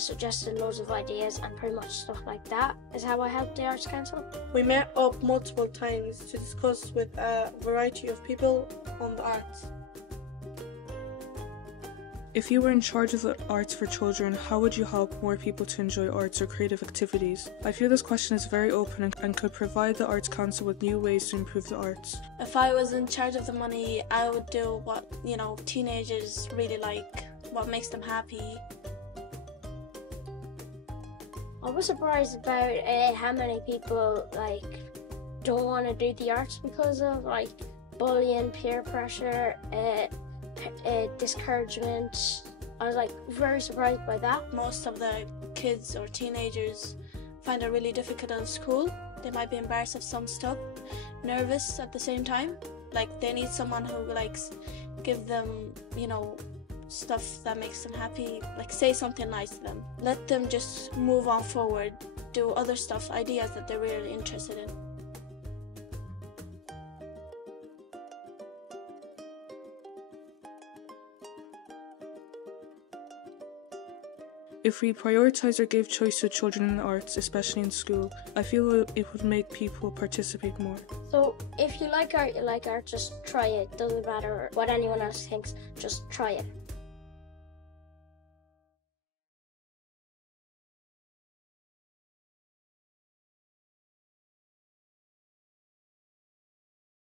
suggested loads of ideas and pretty much stuff like that is how I helped the Arts Council. We met up multiple times to discuss with a variety of people on the arts. If you were in charge of the arts for children, how would you help more people to enjoy arts or creative activities? I feel this question is very open and could provide the Arts Council with new ways to improve the arts. If I was in charge of the money, I would do what, teenagers really like, what makes them happy. I was surprised about how many people don't want to do the arts because of bullying, peer pressure, discouragement. I was very surprised by that. Most of the kids or teenagers find it really difficult at school. They might be embarrassed of some stuff, nervous at the same time. They need someone who give them, stuff that makes them happy, say something nice to them. Let them just move on forward, do other stuff, ideas that they're really interested in. If we prioritise or give choice to children in the arts, especially in school, I feel it would make people participate more. So if you like art, just try it. Doesn't matter what anyone else thinks, just try it.